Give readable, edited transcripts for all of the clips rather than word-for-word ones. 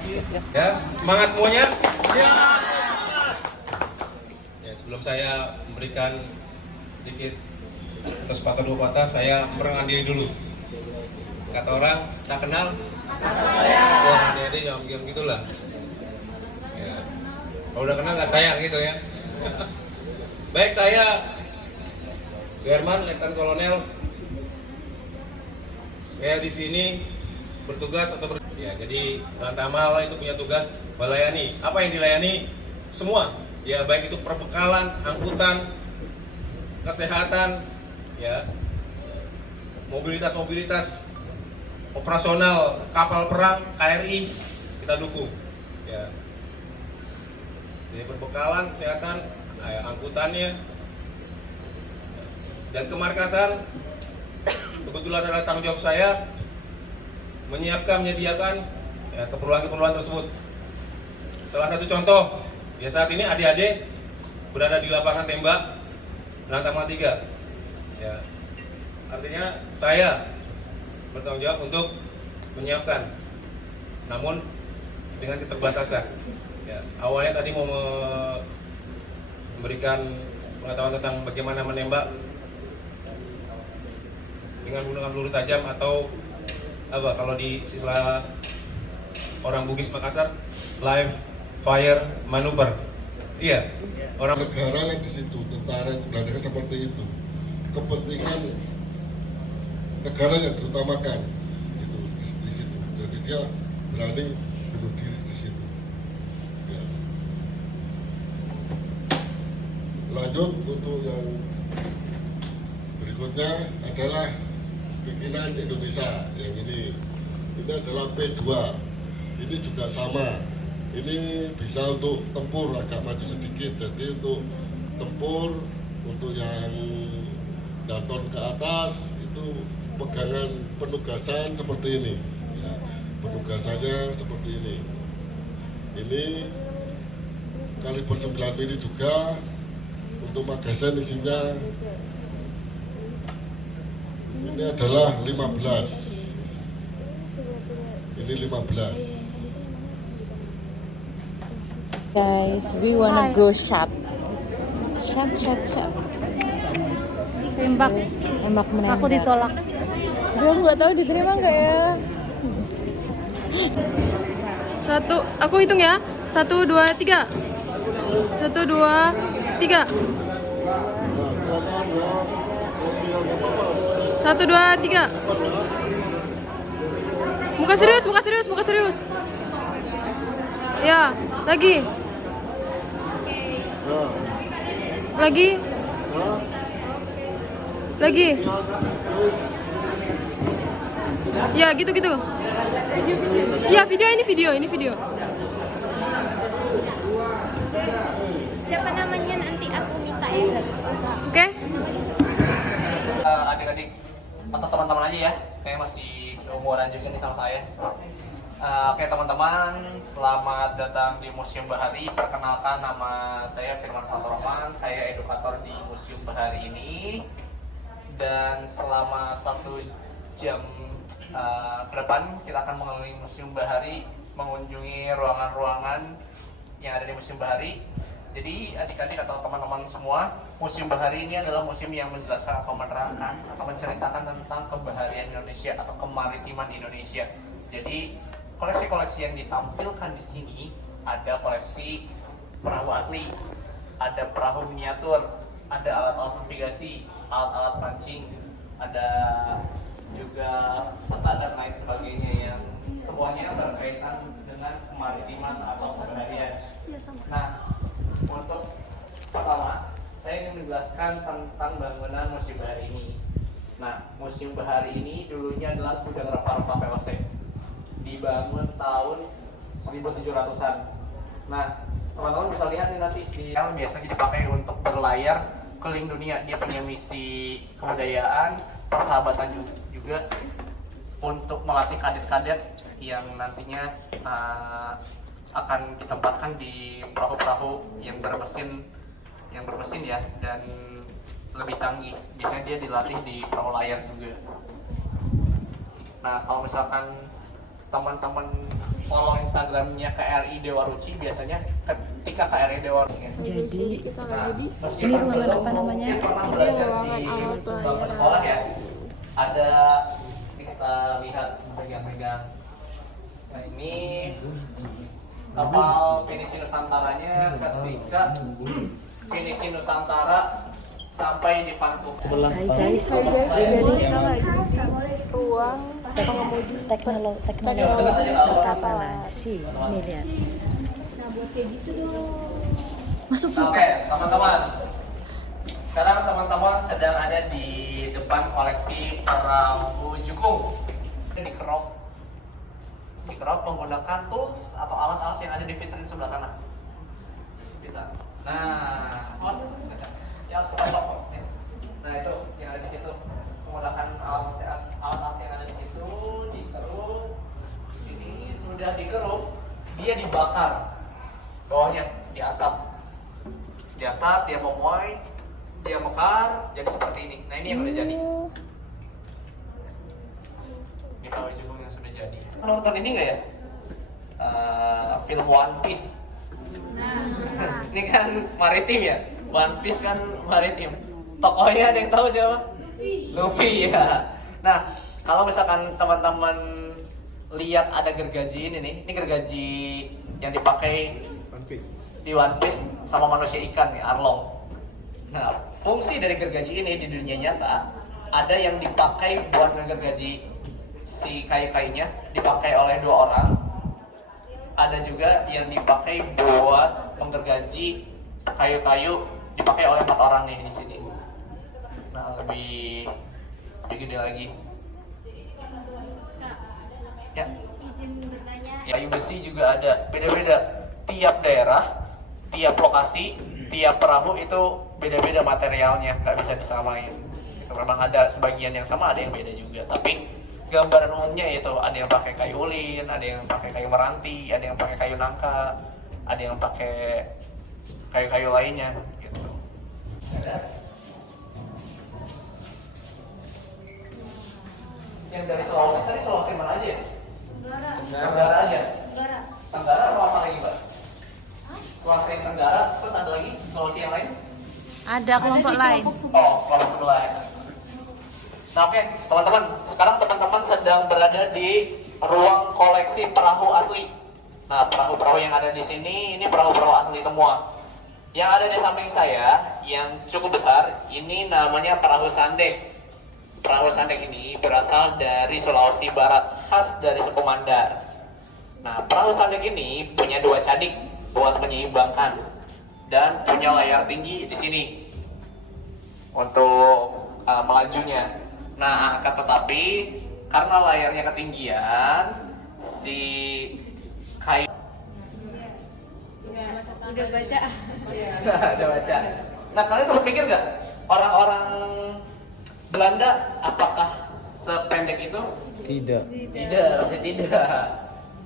Ya, semangat semuanya. Ya, sebelum saya memberikan sedikit atau sepatah dua patah, saya memperkenalkan diri dulu. Kata orang, tak kenal. Wah, jadi jangan gitulah. Ya. Kalau udah kenal nggak sayang gitu ya. Baik, saya Suherman, Letnan Kolonel. Saya di sini bertugas ya, jadi Lantamal itu punya tugas melayani. Apa yang dilayani? Semua. Ya, baik itu perbekalan, angkutan, kesehatan, ya, mobilitas, operasional kapal perang, KRI kita dukung. Ya. Jadi perbekalan, kesehatan, angkutannya, dan kemarkasan kebetulan adalah tanggung jawab saya menyediakan ya, keperluan tersebut. Salah satu contoh, ya saat ini adik-adik berada di lapangan tembak Lantamal 3. Ya, artinya saya bertanggung jawab untuk menyiapkan, namun dengan keterbatasan. Ya, awalnya tadi mau memberikan pengetahuan tentang bagaimana menembak dengan menggunakan peluru tajam atau apa kalau di istilah orang Bugis Makassar, live fire maneuver. Iya, orang negara yang di situ, tentara yang berada seperti itu, kepentingan negara yang diutamakan gitu, di situ. Jadi dia berani bunuh diri di situ. Ya. Lanjut untuk yang berikutnya adalah pimpinan Indonesia yang ini adalah P2. Ini juga sama, ini bisa untuk tempur agak maju sedikit, jadi untuk tempur, untuk yang Dalton ke atas itu pegangan penugasan seperti ini ya, penugasannya seperti ini kaliber 9 mili juga. Untuk magasin isinya ini adalah 15. Ini 15. Guys, we wanna go shot. Shot. Tembak. Menembak. Aku ditolak. Gue nggak tahu diterima nggak ya. Aku hitung ya. 1, 2, 3. 1, 2, 3. 1, 2, 3. Muka serius. Ya, lagi. Ya, gitu. Ya, ini video. Siapa namanya nanti aku minta ya. Oke? Adik-adik atau teman-teman aja ya, kayak masih seumuran juga nih sama saya. Oke teman-teman, selamat datang di Museum Bahari. Perkenalkan, nama saya Firman Fatoroman, saya edukator di Museum Bahari ini. Dan selama 1 jam ke depan kita akan mengelilingi Museum Bahari, mengunjungi ruangan-ruangan yang ada di Museum Bahari. Jadi adik-adik atau teman-teman semua, Museum Bahari ini adalah museum yang menjelaskan atau menerangkan atau menceritakan tentang kebaharian Indonesia atau kemaritiman Indonesia. Jadi koleksi-koleksi yang ditampilkan di sini ada koleksi perahu asli, ada perahu miniatur, ada alat-alat navigasi, alat-alat pancing, ada juga peta dan lain sebagainya yang semuanya berkaitan dengan kemaritiman atau kebaharian. Nah, untuk pertama, saya ingin menjelaskan tentang bangunan Museum Bahari ini. Nah, Museum Bahari ini dulunya adalah gudang rempah-rempah VOC. Dibangun tahun 1700-an. Nah, teman-teman bisa lihat nih nanti biasanya dipakai untuk berlayar keliling dunia. Dia punya misi kebudayaan, persahabatan juga untuk melatih kadet-kadet yang nantinya akan ditempatkan di perahu-perahu yang bermesin ya, dan lebih canggih. Biasanya dia dilatih di perahu layar juga. Nah, kalau misalkan teman-teman follow Instagram Instagramnya KRI Dewa Ruci biasanya ketika KRI Dewa Ruci. Jadi Nah, ini ruangan apa namanya? Ini ruangan awal sekolah ya. Ada kita lihat megang-megang. Nah ini kapal Pinisi Nusantaranya ketika Pinisi Nusantara sampai di Pankuk. Hai guys, jadi kita lagi di ruang teknologi perkapalan sih. Ini lihat. Masuk Oke, teman-teman. Sekarang teman-teman sedang ada di depan koleksi perahu jukung. Ini dikerok menggunakan tools atau alat-alat yang ada di vitrin sebelah sana. Bisa. Nah, pos. Ya, pos. Nah, itu yang ada di situ. Menggunakan alat-alat yang ada di situ, dikeruk. Ini sudah dikeruk, dia dibakar. Bawahnya diasap. Diasap, dia memuai, dia mekar, jadi seperti ini. Nah, ini yang udah jadi. Ini perahu jukung yang sudah jadi. Nonton ini nggak ya? Film One Piece. Ini kan maritim ya? One Piece kan maritim. Tokohnya ada yang tahu siapa? Luffy ya. Nah, kalau misalkan teman-teman lihat ada gergaji ini nih, ini gergaji yang dipakai di One Piece sama manusia ikan nih, Arlong. Nah, fungsi dari gergaji ini di dunia nyata ada yang dipakai buat ngegergaji si kayu-kayunya, dipakai oleh 2 orang. Ada juga yang dipakai buat menggergaji kayu-kayu, dipakai oleh 4 orang nih di sini. Nah, lebih gede lagi. Ya. Izin bertanya. Kayu besi juga ada, beda-beda. Tiap daerah, tiap lokasi, tiap perahu itu beda-beda materialnya, nggak bisa disamain. Itu memang ada sebagian yang sama, ada yang beda juga. Tapi gambaran umumnya itu ada yang pakai kayu ulin, ada yang pakai kayu meranti, ada yang pakai kayu nangka, ada yang pakai kayu-kayu lainnya. Gitu. Yang dari Sulawesi tadi Sulawesi mana aja? Tenggara aja. Tenggara atau apa lagi, Mbak? Sulawesi yang Tenggara, terus ada lagi Sulawesi yang lain? Ada kelompok lain. Oh, kelompok sebelah. Nah, oke, teman-teman, sekarang teman-teman sedang berada di ruang koleksi perahu asli. Nah, perahu-perahu yang ada di sini, ini perahu-perahu asli semua. Yang ada di samping saya, yang cukup besar, ini namanya perahu sandek. Perahu sandek ini berasal dari Sulawesi Barat, khas dari suku Mandar. Nah, perahu sandek ini punya 2 cadik buat menyeimbangkan dan punya layar tinggi di sini untuk melajunya. Nah, akan tetapi karena layarnya ketinggian, si kayu Udah baca. udah baca. Nah, kalian sempat pikir nggak orang-orang Belanda apakah sependek itu? Tidak. Tidak, pasti tidak.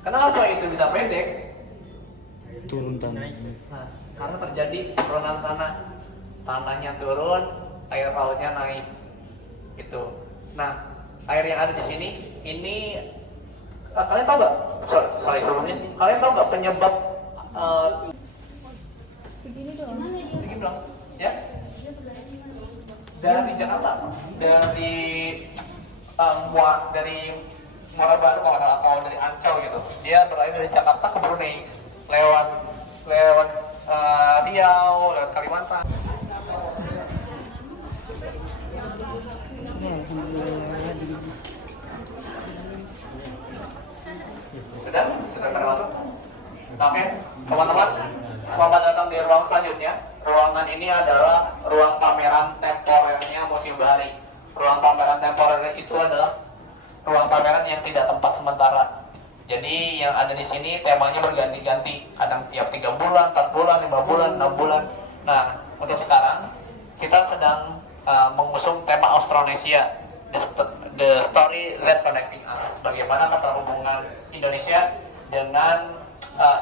Kenapa itu bisa pendek? Turun tanah. Nah, karena terjadi penurunan tanah. Tanahnya turun, air lautnya naik. Gitu. Nah, air yang ada di sini, ini kalian tahu nggak? Sorry sebelumnya. Kalian tahu nggak penyebab segini dong, ya? Dari Jakarta, dari Muara Baru kalau nggak salah, atau dari Ancol gitu. Dia berlari dari Jakarta ke Brunei lewat Riau, lewat Kalimantan. Sudah pada masuk? Oke, teman-teman, selamat datang di ruang selanjutnya. Ruangan ini adalah ruang pameran temporernya Museum Bahari. Ruang pameran temporer itu adalah ruang pameran yang tidak tempat sementara. Jadi yang ada di sini temanya berganti-ganti, kadang tiap 3 bulan, 4 bulan, 5 bulan, 6 bulan. Nah, untuk sekarang kita sedang mengusung tema Austronesia, the story that connecting us. Bagaimana keterhubungan Indonesia dengan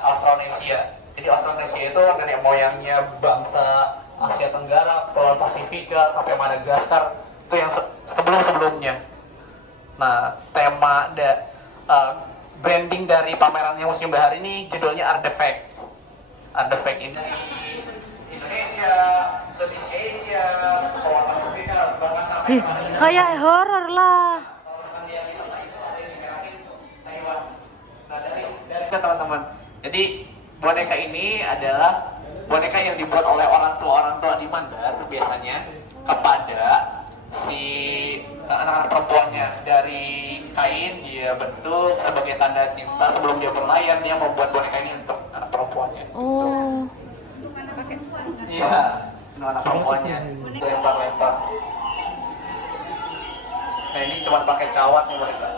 Austronesia. Jadi Austronesia itu nenek moyangnya bangsa Asia Tenggara, Pulau Pasifika sampai Madagaskar, itu yang sebelum-sebelumnya. Nah, tema branding dari pamerannya Museum Bahari ini judulnya Artifact. Artifact ini dari Indonesia, Southeast Asia, Kawasan Afrika, bahkan sampai Kayak horor lah. Nah, teman-teman. Jadi boneka ini adalah boneka yang dibuat oleh orang tua di Mandar biasanya kepada si anak-anak perempuannya. Dari kain dia bentuk sebagai tanda cinta, sebelum dia berlayar dia membuat boneka ini untuk anak perempuannya. Oh. Iya, untuk anak perempuannya. Lempar-lempar. Nah ini cuma pakai cawat nih mereka.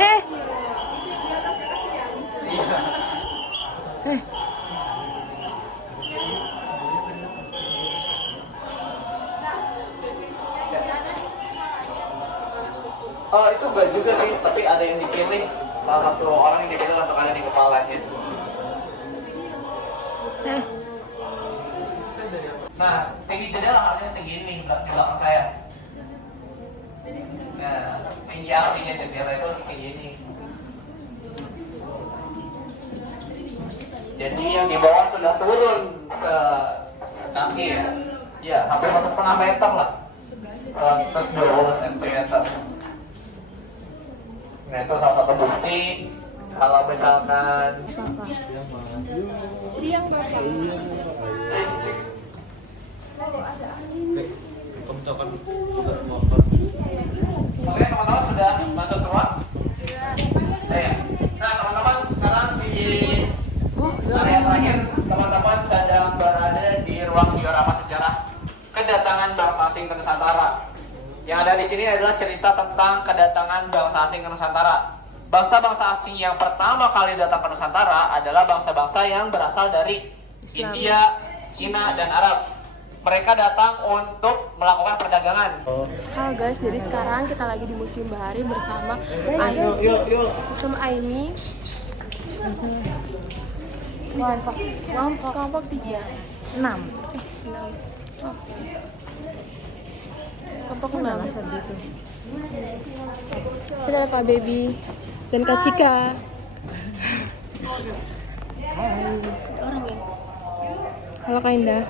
Eh, Iya. Oh itu enggak juga sih, tapi ada yang dipilih, salah satu orang yang dipilih untuk ada di kepalanya. Nah, tinggi jendela harusnya tinggi ini di belakang saya. Nah, tinggi artinya jendela itu harus tinggi ini. Jadi yang di bawah sudah turun sekaki ya. Ya, hampir 1,5 meter lah. 120 cm. Nah itu salah satu bukti kalau misalkan Siang Bapak. Oke teman-teman sudah masuk semua? Saya. Nah teman-teman sekarang di area terakhir teman-teman sedang berada di ruang diorama sejarah kedatangan bangsa asing ke Nusantara. Yang ada di sini adalah cerita tentang kedatangan bangsa asing ke Nusantara. Bangsa-bangsa asing yang pertama kali datang ke Nusantara adalah bangsa-bangsa yang berasal dari India, Cina, dan Arab. Mereka datang untuk melakukan perdagangan. Halo guys, jadi sekarang kita lagi di Museum Bahari bersama Aini. Bersama Aini. Kelompok 3. 6. Kelompok 6. Sudah ada Kak Baby dan Kak Cika. Halo Kak Indah.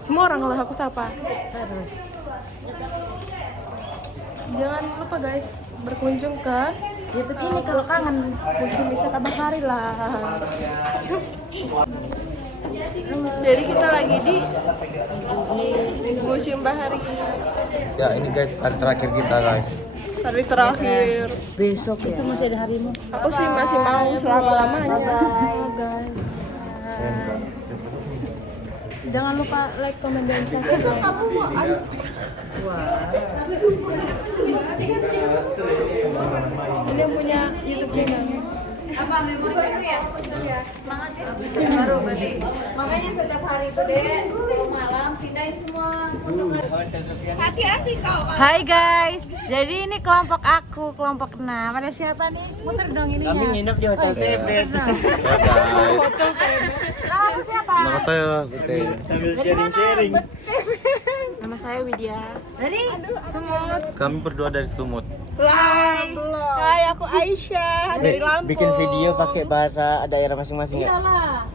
Semua orang lah aku sapa. Terus. Jangan lupa guys berkunjung ke YouTube ini kalau kangen. Museum Wisata Bahari lah. Jadi kita lagi di Museum Bahari. Ya ini guys hari terakhir kita guys. Hari terakhir. Besok masih ada harimu. Aku sih masih mau selama-lamanya. Guys. Jangan lupa like, comment, dan subscribe. Ini yang punya YouTube channel. Apa memang baru ya? Semangat ya. Baru berarti. Makanya setiap hari itu deh, malam pindahin semua. Hati-hati kau. Hai guys, jadi ini kelompok aku, kelompok 6. Ada siapa nih? Muter dong ininya. Kami nginep di Hotel Tebet. Nama aku siapa? Nama saya Hussein. Sambil sharing-sharing. Nama saya Widya. Dari Sumut. Kami berdua dari Sumut. Hai, aku Aisyah dari Lampung. Bikin video pakai bahasa daerah masing-masing ya? Iyalah.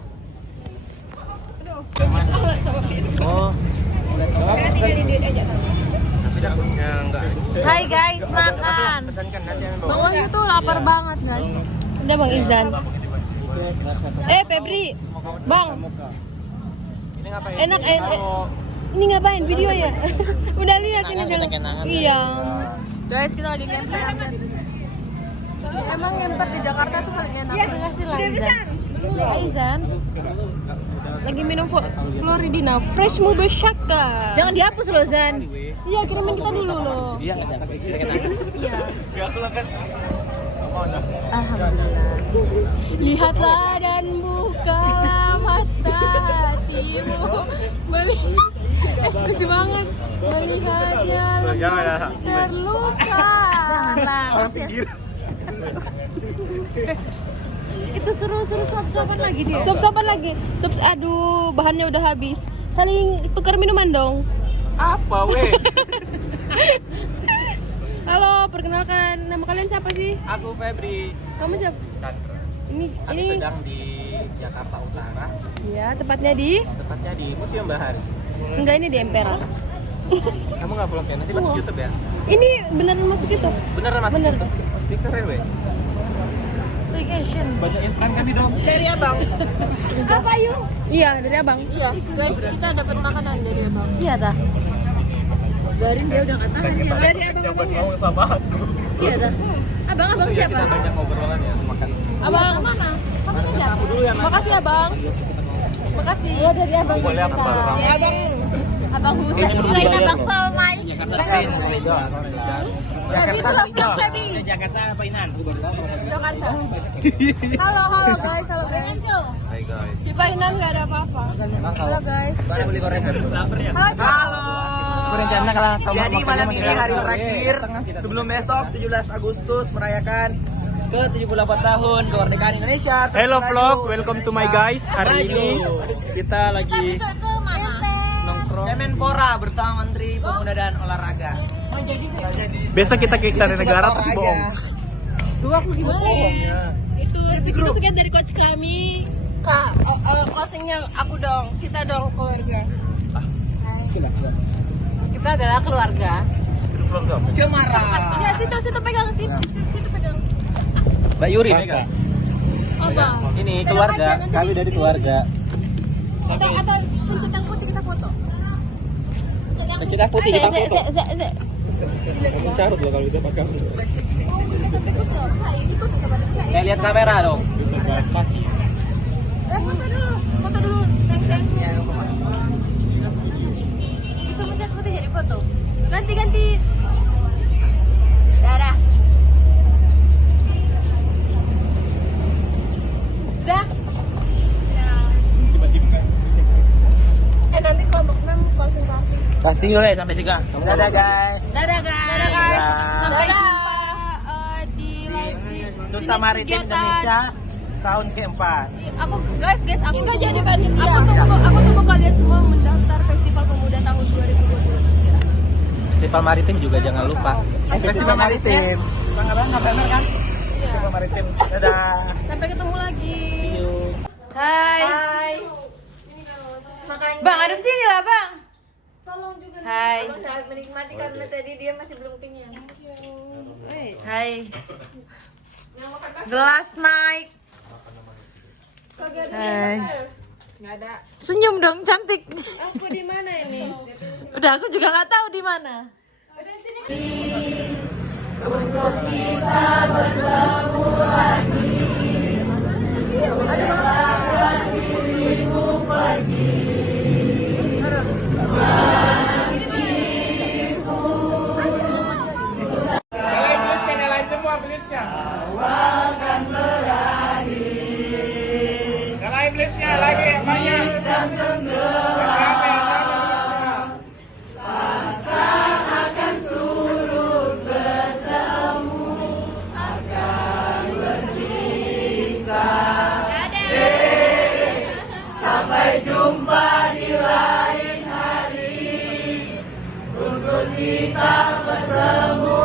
Oh. Hai guys, makan. Bang Wahyu tuh lapar banget guys. Udah Bang Izan. Febri. Bang. Enak ini ngapain video ya? Udah lihat ini dulu. Iya. Guys, kita lagi ngemper. Emang ngemper di Jakarta tuh paling enak. Terima kasih lah Izan. Hai Izan. Lagi minum Floridina Fresh Mubashaka. Jangan dihapus loh Zan. Iya, kirimin kita dulu loh. Iya nggak ada. Iya. Alhamdulillah. Lihatlah dan buka mata hatimu. Lucu banget. Melihatnya lemah terluka. Janganlah. Itu suruh suap-suapan lagi dia. Suap-suapan lagi. Aduh, bahannya udah habis. Saling tukar minuman dong. Apa weh? Halo, perkenalkan nama kalian siapa sih? Aku Febri. Kamu siapa? Chandra. Ini Aku sedang di Jakarta Utara, ya, tepatnya di tepatnya di Museum Bahari. enggak, ini di Empera. Kamu nggak vlog ya? Nanti masuk YouTube ya? Ini beneran masuk itu. Beneran masuk Bener. YouTube? Di keren weh. Staycation. Banyak iklan kan di dong? Dari Abang. Apa yuk? Iya, dari Abang. Iya, guys, kita dapat makanan dari abang. Iya, dah. Garin dia udah nggak tahan dia. Dari Abang ya? Mau sama aku. Iya, dah. Abang Iya, siapa? kita banyak ngobrolan ya, makan. Abang mana? Aku dulu ya. Makasih, Abang. Makasih. Oh, dari Abang. Boleh aku baru. Ya, Abang. Abang Husen, kirain abang Salmai. Feby itu vlog Feby. Jakarta apa Inan? Jakarta. Halo guys, halo guys. Hai guys. Di Painan nggak ada apa-apa. Halo guys. Baru beli gorengan. Lapar ya? Halo. Rencana kalau Jadi malam ini hari terakhir sebelum besok 17 Agustus merayakan ke 78 tahun kemerdekaan Indonesia. Hello vlog, welcome to my guys. Hari ini kita lagi Ke mana? nongkrong. Kemenpora bersama Menteri Pemuda dan Olahraga. Besok kita ke Istana Negara tapi bohong. Itu sekian dari coach kami. Kak, closingnya aku dong, kita dong keluarga. Kita adalah keluarga. Cemara. Ya, situ pegang, situ pegang. Mbak Yuri megang. Apa? Ini keluarga, kami dari keluarga. Atau pencet yang putih kita foto. Mencegah putih kita foto. Se. Mencarut loh kalau kita pakai. Kayak lihat kamera dong. Foto dulu, sayang. Itu mencet putih jadi foto. Ganti. Darah. Dah. Nanti kelompok 6 konsentrasi. Kasih yuk sampai sini. Dadah guys. Dadah guys. Sampai jumpa di live di Duta Maritim kegiatan. Indonesia tahun keempat. Aku tunggu kalian semua mendaftar Festival Pemuda tahun 2023. Festival Maritim juga jangan lupa. Festival Maritim. Bang November kan? Festival Maritim. Dadah. Sampai ketemu lagi. See you. Hai. Bang, adem sini lah, Bang. Tolong juga. Hai. Saat menikmati karena tadi dia masih belum kenyang. Hai. Gelas naik. Hai. Senyum dong, cantik. Aku di mana ini? Udah, aku juga nggak tahu di mana. Sampai jumpa di lain hari untuk kita bertemu